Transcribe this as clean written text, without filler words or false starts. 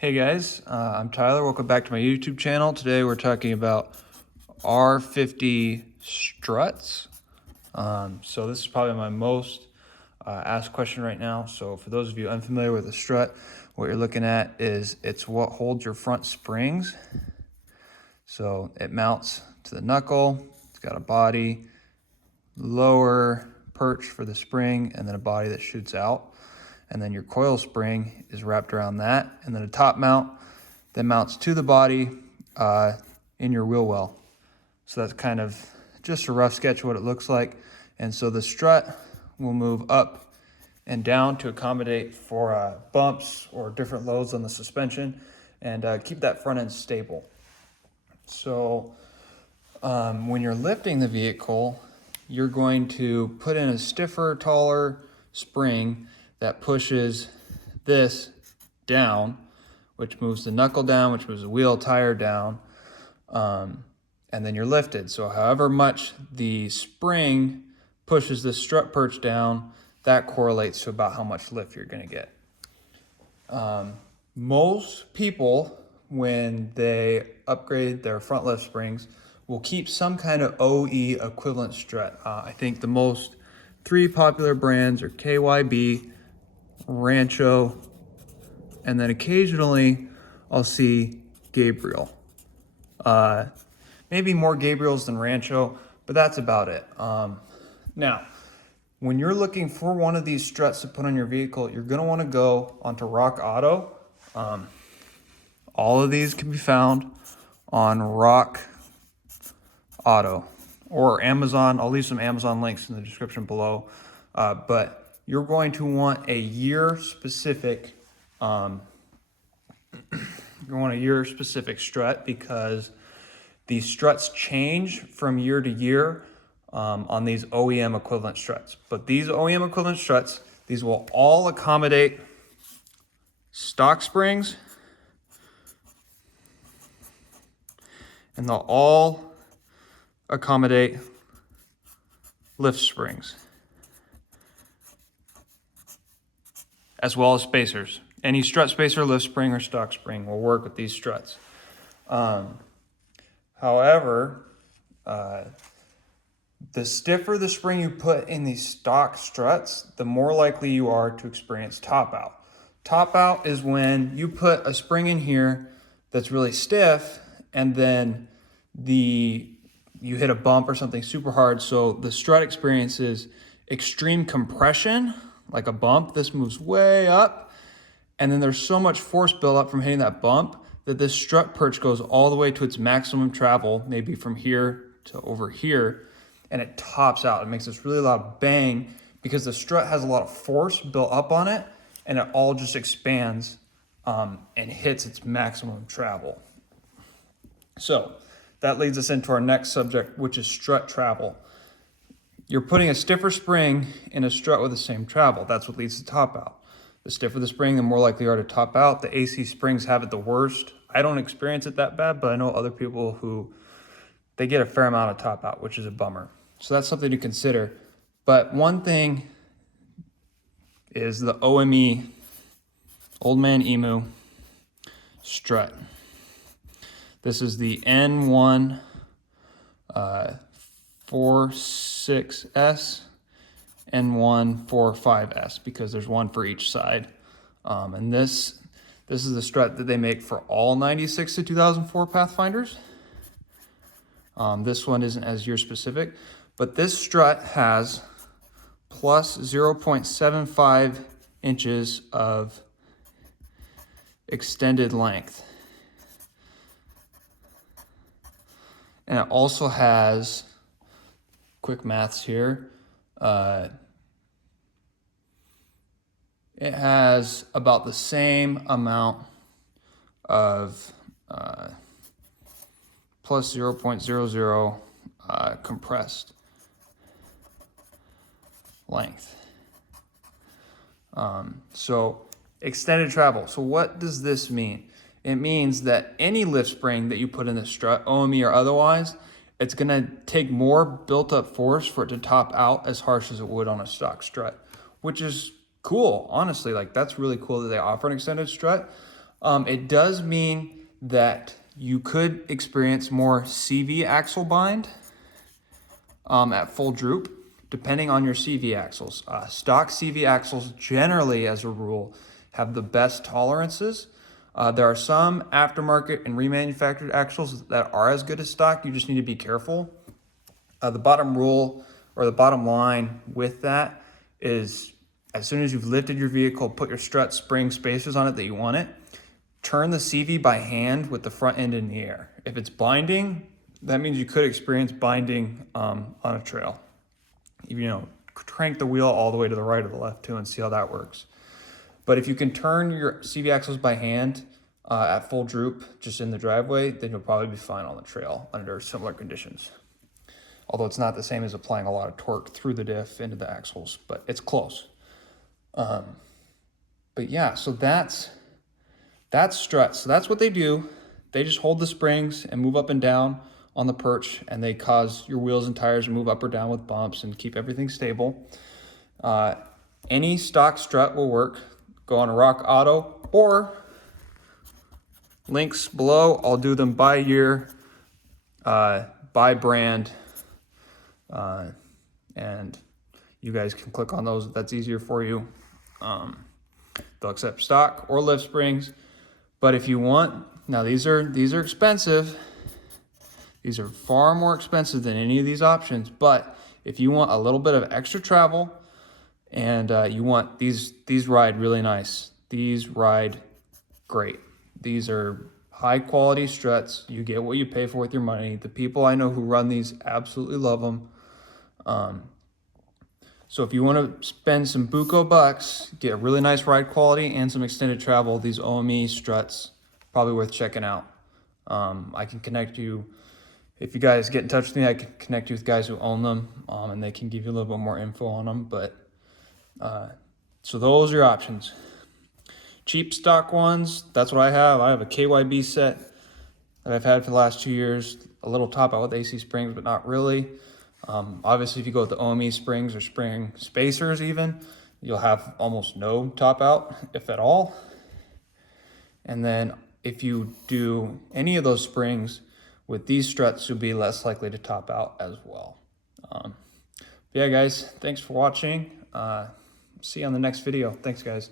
Hey guys, I'm Tyler. Welcome back to my YouTube channel. Today we're talking about R50 struts. So this is probably my most asked question right now. So for those of you unfamiliar with a strut, what you're looking at is it's what holds your front springs. So it mounts to the knuckle. It's got a body, lower perch for the spring, and then a body that shoots out. And then your coil spring is wrapped around that, and then a top mount that mounts to the body in your wheel well. So that's kind of just a rough sketch of what it looks like. And so the strut will move up and down to accommodate for bumps or different loads on the suspension and keep that front end stable. So when you're lifting the vehicle, you're going to put in a stiffer, taller spring that pushes this down, which moves the knuckle down, which moves the wheel tire down, and then you're lifted. So however much the spring pushes the strut perch down, that correlates to about how much lift you're gonna get. Most people, when they upgrade their front lift springs, will keep some kind of OE equivalent strut. I think the most three popular brands are KYB, Rancho, and then occasionally I'll see Gabriel. Maybe more Gabriels than Rancho, but that's about it. Now, when you're looking for one of these struts to put on your vehicle, you're gonna wanna go onto Rock Auto. All of these can be found on Rock Auto or Amazon. I'll leave some Amazon links in the description below, but you're going to want a year specific strut because these struts change from year to year on these OEM equivalent struts. But these OEM equivalent struts, these will all accommodate stock springs, and they'll all accommodate lift springs, as well as spacers. Any strut spacer, lift spring, or stock spring will work with these struts. However, the stiffer the spring you put in these stock struts, the more likely you are to experience top out. Top out is when you put a spring in here that's really stiff, and then you hit a bump or something super hard, so the strut experiences extreme compression, like a bump. This moves way up, and then there's so much force built up from hitting that bump that this strut perch goes all the way to its maximum travel, maybe from here to over here, and it tops out. It makes this really loud bang because the strut has a lot of force built up on it, and it all just expands and hits its maximum travel. So that leads us into our next subject, which is strut travel. You're putting a stiffer spring in a strut with the same travel. That's what leads to top out. The stiffer the spring, the more likely you are to top out. The AC springs have it the worst. I don't experience it that bad, but I know other people who, they get a fair amount of top out, which is a bummer. So that's something to consider. But one thing is the OME, Old Man Emu strut. This is the N1 46S and one 45S because there's one for each side. And this is the strut that they make for all 96 to 2004 Pathfinders. This one isn't as year specific, but this strut has plus 0.75 inches of extended length. And it also has, quick maths here, it has about the same amount of plus 0.00 compressed length. So extended travel. So what does this mean? It means that any lift spring that you put in the strut, OME or otherwise, it's gonna take more built up force for it to top out as harsh as it would on a stock strut, which is cool, honestly. Like, that's really cool that they offer an extended strut. It does mean that you could experience more CV axle bind at full droop, depending on your CV axles. Stock CV axles generally, as a rule, have the best tolerances. There are some aftermarket and remanufactured axles that are as good as stock. You just need to be careful. The bottom rule or the bottom line with that is, as soon as you've lifted your vehicle, put your strut spring spacers on it that you want it, turn the CV by hand with the front end in the air. If it's binding, that means you could experience binding on a trail. You know, crank the wheel all the way to the right or the left too and see how that works. But if you can turn your CV axles by hand at full droop just in the driveway, then you'll probably be fine on the trail under similar conditions. Although it's not the same as applying a lot of torque through the diff into the axles, but it's close. But yeah, so that's struts. So that's what they do. They just hold the springs and move up and down on the perch, and they cause your wheels and tires to move up or down with bumps and keep everything stable. Any stock strut will work. Go on a Rock Auto, or links below. I'll do them by year, by brand, and you guys can click on those if that's easier for you. They'll accept stock or lift springs, but if you want, now these are expensive. These are far more expensive than any of these options, but if you want a little bit of extra travel and you want these ride really nice. These ride great. These are high quality struts. You get what you pay for with your money. The people I know who run these absolutely love them. So if you want to spend some buco bucks, get a really nice ride quality and some extended travel, these OME struts, probably worth checking out. I can connect you. If you guys get in touch with me, I can connect you with guys who own them, and they can give you a little bit more info on them. But so those are your options. Cheap stock ones, that's what I have. I have a KYB set that I've had for the last 2 years. A little top out with AC springs, but not really. Obviously, if you go with the OME springs or spring spacers even, you'll have almost no top out, if at all. And then if you do any of those springs with these struts, you'll be less likely to top out as well. Yeah, guys, thanks for watching. See you on the next video. Thanks, guys.